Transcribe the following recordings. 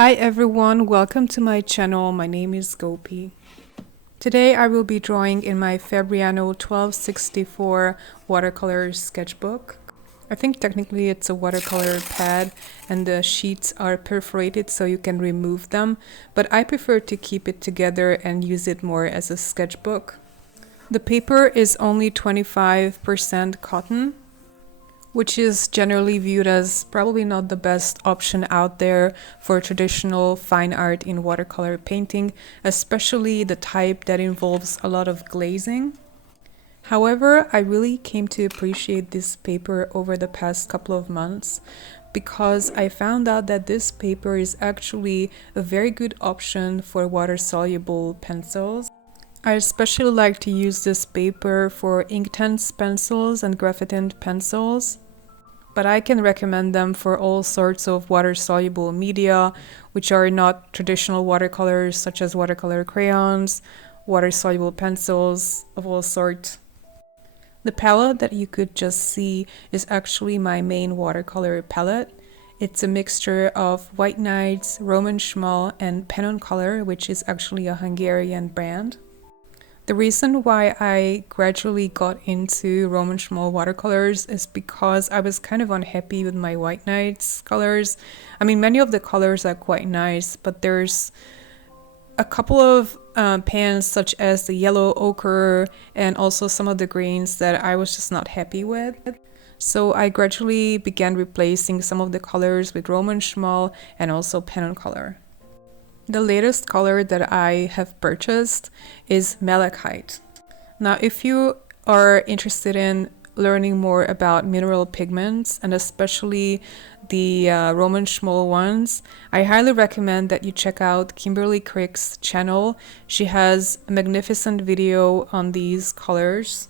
Hi everyone, welcome to my channel. My name is Gopi. Today I will be drawing in my Fabriano 1264 watercolor sketchbook. I think technically it's a watercolor pad and the sheets are perforated so you can remove them, but I prefer to keep it together and use it more as a sketchbook. The paper is only 25% cotton, which is generally viewed as probably not the best option out there for traditional fine art in watercolor painting, especially the type that involves a lot of glazing. However, I really came to appreciate this paper over the past couple of months because I found out that this paper is actually a very good option for water-soluble pencils. I especially like to use this paper for Inktense pencils and graphite pencils, but I can recommend them for all sorts of water-soluble media, which are not traditional watercolors such as watercolor crayons, water-soluble pencils of all sorts. The palette that you could just see is actually my main watercolor palette. It's a mixture of White Nights, Roman Szmal, and Pen on Color, which is actually a Hungarian brand. The reason why I gradually got into Roman Szmal watercolors is because I was kind of unhappy with my White Nights colors. I mean, many of the colors are quite nice, but there's a couple of pans such as the yellow ochre and also some of the greens that I was just not happy with. So I gradually began replacing some of the colors with Roman Szmal and also Pen on Color. The latest color that I have purchased is Malachite. Now, if you are interested in learning more about mineral pigments and especially the Roman Szmal ones, I highly recommend that you check out Kimberly Crick's channel. She has a magnificent video on these colors.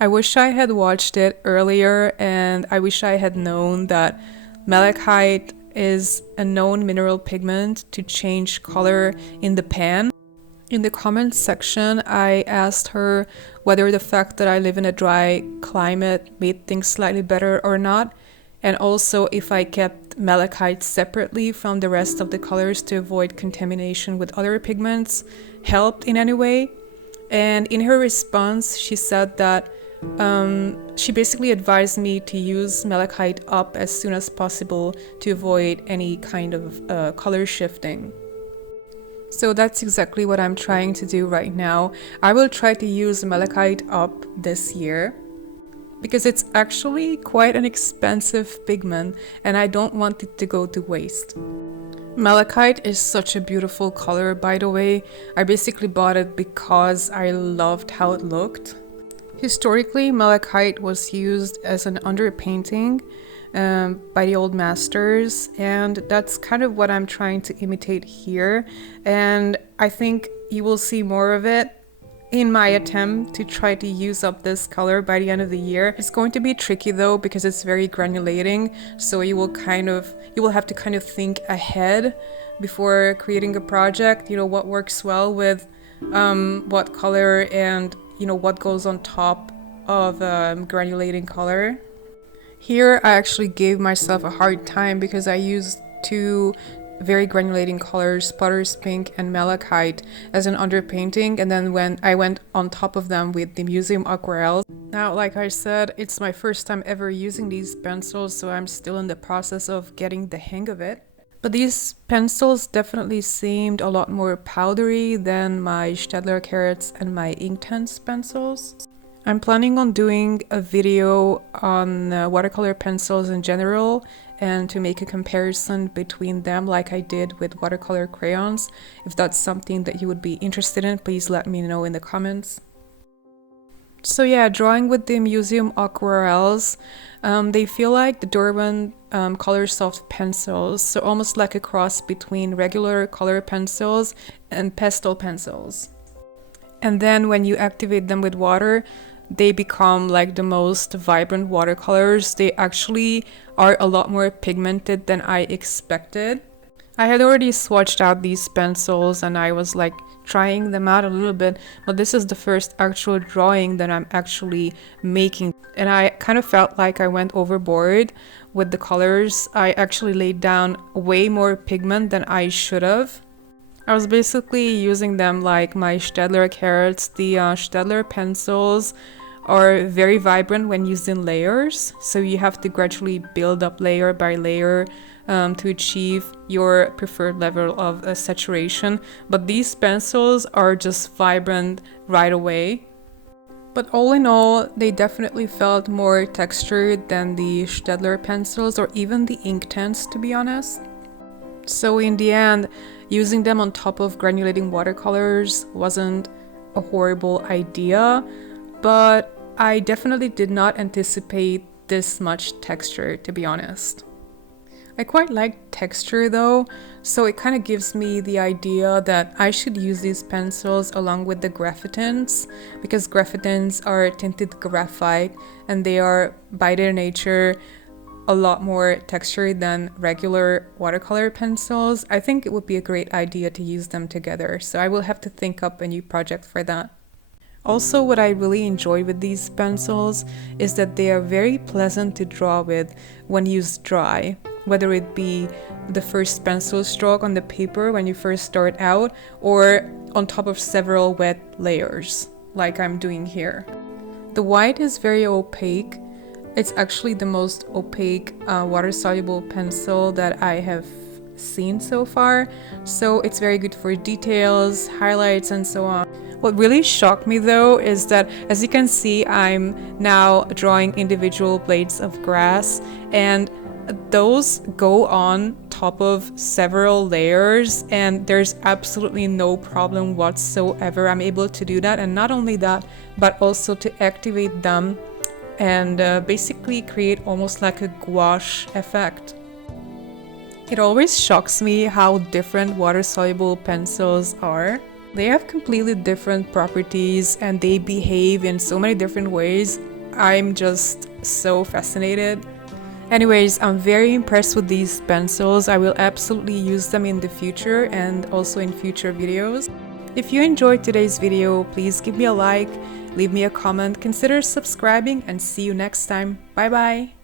I wish I had watched it earlier, and I wish I had known that Malachite is a known mineral pigment to change color in the pan. In the comments section, I asked her whether the fact that I live in a dry climate made things slightly better or not, and also if I kept malachite separately from the rest of the colors to avoid contamination with other pigments helped in any way. And in her response, she said that she basically advised me to use malachite up as soon as possible to avoid any kind of color shifting. So that's exactly what I'm trying to do right now. I will try to use malachite up this year because it's actually quite an expensive pigment and I don't want it to go to waste. Malachite is such a beautiful color, by the way. I basically bought it because I loved how it looked. Historically, malachite was used as an underpainting by the old masters, and that's kind of what I'm trying to imitate here. And I think you will see more of it in my attempt to try to use up this color by the end of the year. It's going to be tricky though because it's very granulating, so you will have to kind of think ahead before creating a project. You know, what works well with what color and what goes on top of granulating color. Here I actually gave myself a hard time because I used two very granulating colors, Potter's Pink and Malachite, as an underpainting, and then when I went on top of them with the Museum Aquarelle. Now, like I said, it's my first time ever using these pencils, so I'm still in the process of getting the hang of it. But these pencils definitely seemed a lot more powdery than my Staedtler Carats and my Inktense pencils. I'm planning on doing a video on watercolor pencils in general and to make a comparison between them like I did with watercolor crayons. If that's something that you would be interested in, please let me know in the comments. So yeah, drawing with the Museum Aquarelles, they feel like the Derwent Color Soft pencils, so almost like a cross between regular color pencils and pastel pencils. And then when you activate them with water, they become like the most vibrant watercolors. They actually are a lot more pigmented than I expected. I had already swatched out these pencils and I was like trying them out a little bit, but this is the first actual drawing that I'm actually making. And I kind of felt like I went overboard with the colors. I actually laid down way more pigment than I should have. I was basically using them like my Staedtler carrots. The Staedtler pencils are very vibrant when used in layers, so you have to gradually build up layer by layer to achieve your preferred level of saturation. But these pencils are just vibrant right away. But all in all, they definitely felt more textured than the Staedtler pencils or even the Inktense, to be honest. So in the end, using them on top of granulating watercolors wasn't a horrible idea, but I definitely did not anticipate this much texture, to be honest. I quite like texture though, so it kind of gives me the idea that I should use these pencils along with the graphitins, because graphitins are tinted graphite and they are by their nature a lot more textured than regular watercolor pencils. I think it would be a great idea to use them together, so I will have to think up a new project for that. Also, what I really enjoy with these pencils is that they are very pleasant to draw with when used dry, whether it be the first pencil stroke on the paper when you first start out, or on top of several wet layers, like I'm doing here. The white is very opaque. It's actually the most opaque water-soluble pencil that I have seen so far, so it's very good for details, highlights, and so on. What really shocked me though is that, as you can see, I'm now drawing individual blades of grass, and those go on top of several layers, and there's absolutely no problem whatsoever. I'm able to do that, and not only that, but also to activate them and basically create almost like a gouache effect. It always shocks me how different water-soluble pencils are. They have completely different properties and they behave in so many different ways. I'm just so fascinated. Anyways, I'm very impressed with these pencils. I will absolutely use them in the future and also in future videos. If you enjoyed today's video, please give me a like, leave me a comment, consider subscribing, and see you next time. Bye bye!